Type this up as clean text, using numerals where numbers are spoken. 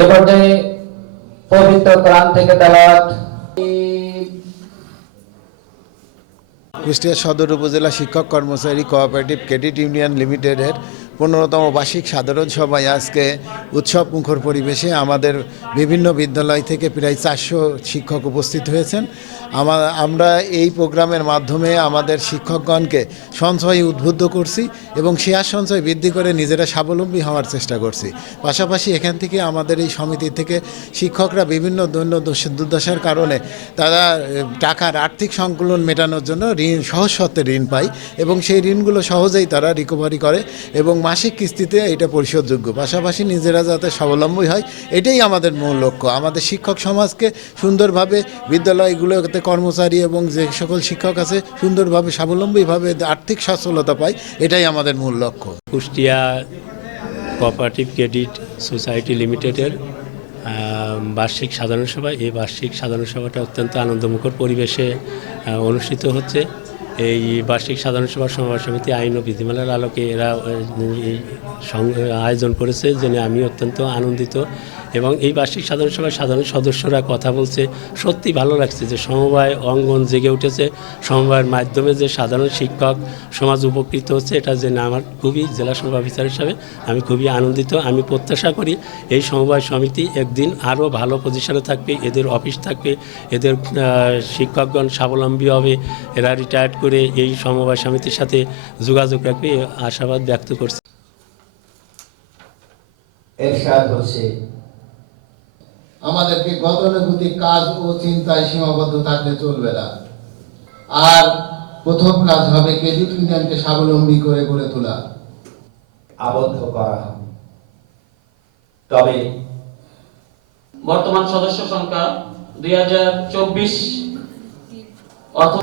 এ পর্যায়ে পবিত্র কোরআন থেকে তেলাওয়াত। কুষ্টিয়া সদর উপজেলা শিক্ষক কর্মচারী কোঅপারেটিভ ক্রেডিট ইউনিয়ন লিমিটেডের 15তম বার্ষিক সাধারণ সভায় আজকে উৎসব মুখর পরিবেশে আমাদের বিভিন্ন বিদ্যালয় থেকে প্রায় 400 শিক্ষক উপস্থিত হয়েছেন। আমরা এই প্রোগ্রামের মাধ্যমে আমাদের শিক্ষকগণকে সঞ্চয় উদ্বুদ্ধ করছি এবং শেয়ার সঞ্চয় বৃদ্ধি করে নিজেরা স্বাবলম্বী হওয়ার চেষ্টা করছি। পাশাপাশি এখান থেকে আমাদের এই সমিতি থেকে শিক্ষকরা বিভিন্ন দৈন্য দুর্দশার কারণে তারা টাকার আর্থিক সংকুলন মেটানোর জন্য সহজ শর্তে ঋণ পায় এবং সেই ঋণগুলো সহজেই তারা রিকভারি করে এবং মাসিক কিস্তিতে এটা পরিশোধযোগ্য। পাশাপাশি নিজেরা যাতে স্বাবলম্বী হয়, এটাই আমাদের মূল লক্ষ্য। আমাদের শিক্ষক সমাজকে সুন্দরভাবে বিদ্যালয়গুলোতে কর্মচারী এবং যে সকল শিক্ষক আছে সুন্দরভাবে স্বাবলম্বীভাবে আর্থিক সচ্ছলতা পায়, এটাই আমাদের মূল লক্ষ্য। কুষ্টিয়া কোঅপারেটিভ ক্রেডিট সোসাইটি লিমিটেডের বার্ষিক সাধারণ সভা। এই বার্ষিক সাধারণ সভাটা অত্যন্ত আনন্দমুখর পরিবেশে অনুষ্ঠিত হচ্ছে। এই বার্ষিক সাধারণ সভার সমবায় সমিতি আইন ও বিধিমালার আলোকে এরা আয়োজন করেছে, জেনে আমি অত্যন্ত আনন্দিত। এবং এই বার্ষিক সাধারণ সভায় সাধারণ সদস্যরা কথা বলছে, সত্যি ভালো লাগছে যে সমবায় অঙ্গন জেগে উঠেছে। সমবায়ের মাধ্যমে যে সাধারণ শিক্ষক সমাজ উপকৃত হচ্ছে, এটা জেনে আমার খুবই জেলা সমবায় অফিসার হিসাবে আমি খুবই আনন্দিত। আমি প্রত্যাশা করি এই সমবায় সমিতি একদিন আরও ভালো পজিশনে থাকবে, এদের অফিস থাকবে, এদের শিক্ষকগণ স্বাবলম্বী হবে, এরা রিটায়ার্ড করে এই সমবায় সমিতির সাথে যোগাযোগ রাখবে আশাবাদ ব্যক্ত করছে। আমাদেরকে গতানুগতিক কাজ ও চিন্তায় সীমাবদ্ধ থাকলে চলবে না। আর প্রথম কাজ হবে ক্রেডিট ইউনিয়নকে স্বাবলম্বী করে গড়ে তোলা, আবদ্ধ করা হবে। তবে বর্তমান সদস্য সংখ্যা 2024 অর্থ